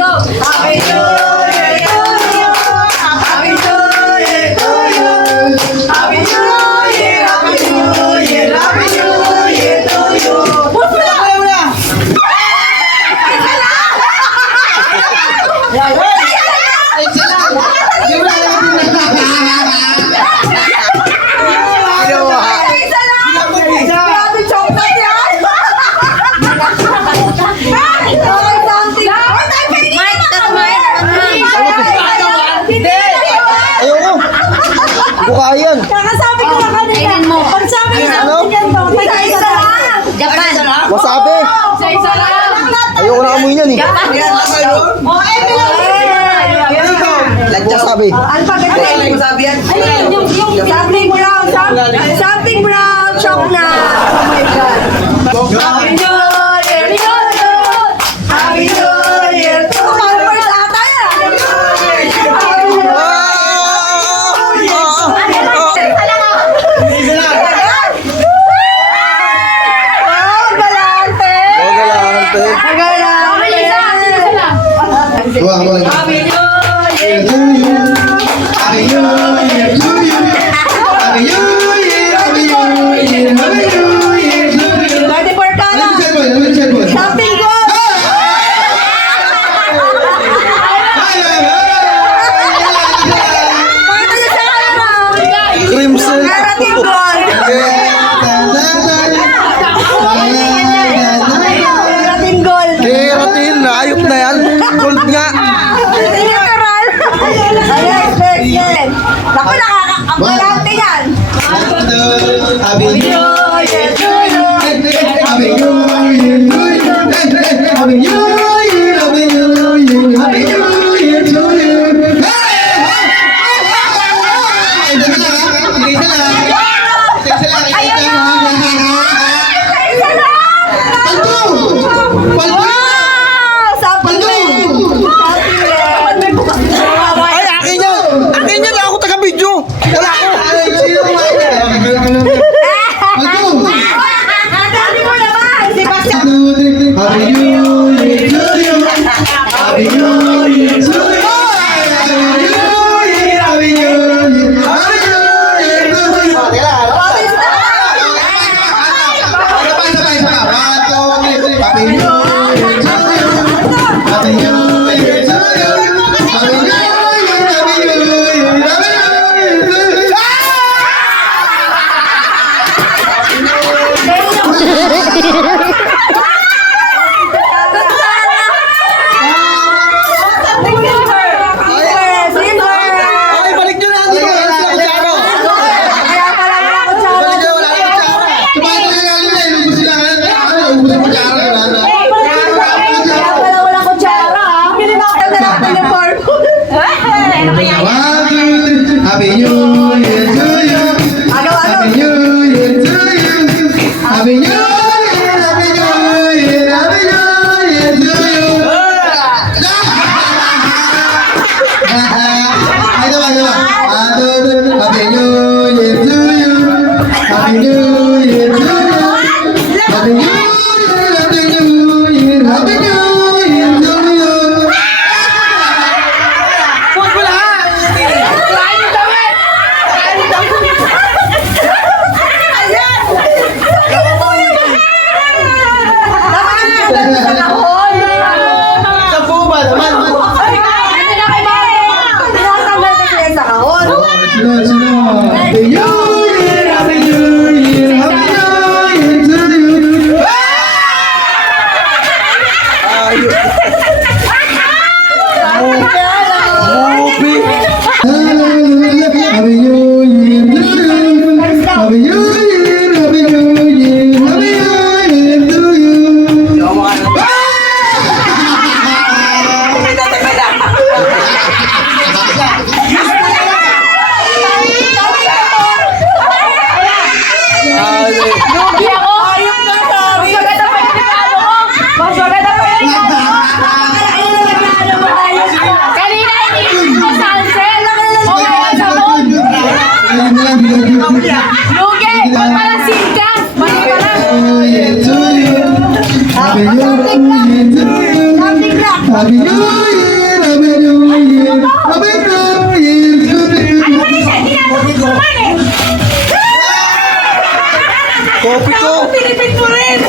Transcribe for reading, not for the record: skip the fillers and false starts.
go! Happy New Year to you! Happy New Year to you! Happy New Year! Happy New Year! Happy New Year to you! Bukayan. Kakasabi ko na kanina. Pag sabi ko sa akin to, isa lang. Japan. Wasabi. Isa lang. Ayoko na amoy niyan eh. O, Wasabi. ano pa ganyan? Yung something brown. Something brown chocolate. Oh my God. Happy New Year to you. Happy New Year to you. First ata yan. Happy New Year to you. Happy New Year to you. Happy New Year, Happy New Year, Happy New Year to you. 34 ka na. Something good. Pakita niyo sa camera. Crimson. Karating gold. Karating gold. Keratin, ayok na yan. Gold nga. Natural. Next. Naku, nakakakalante yan. Happy New New Year to you. Happy New Year to you. Happy New Year, Happy New Year, Happy New Year to you. Wow! Supplement! Ay, akin yan. Akin yan. Ako taga-video. Wala ako. Sabi mo naman! Si Bastian! Happy New Year to you. Happy New Year to you. Happy New Year, Happy New Year, Happy New Year to you. Happy New Year to you. Happy New Year to you. Happy New Year, Happy New Year, Happy New Year, Happy New Year. Ay, balik nyo na. Hindi ko alam sa kutsara. Kaya pala wala ko tsara. Balik nyo, wala akong kutsara. Kaya pala wala ko tsara. Bili na ako natin ng purple. Happy New Year to you. Ano? Happy New Year to you. Happy New Year, Happy New Year, Happy New Year to you. Ay, diba? Happy New Year to you. Happy New Year to you. Happy New Year, Happy New Year, Happy New Year to you. Happy New Year, Happy New Year, Happy New Year to you. Happy New Year to you. Happy New Year, Happy New Year, Happy New Year to you. Lugi ako! Ayop na sabi! Mas maganda pa yung regalo ko! Mas maganda pa yung regalo ko! Happy New Year, Happy New Year, Happy New Year to you. Ano ba yun siya? Ginagawa ko naman eh! Kopi ko. Pinipit mo rin!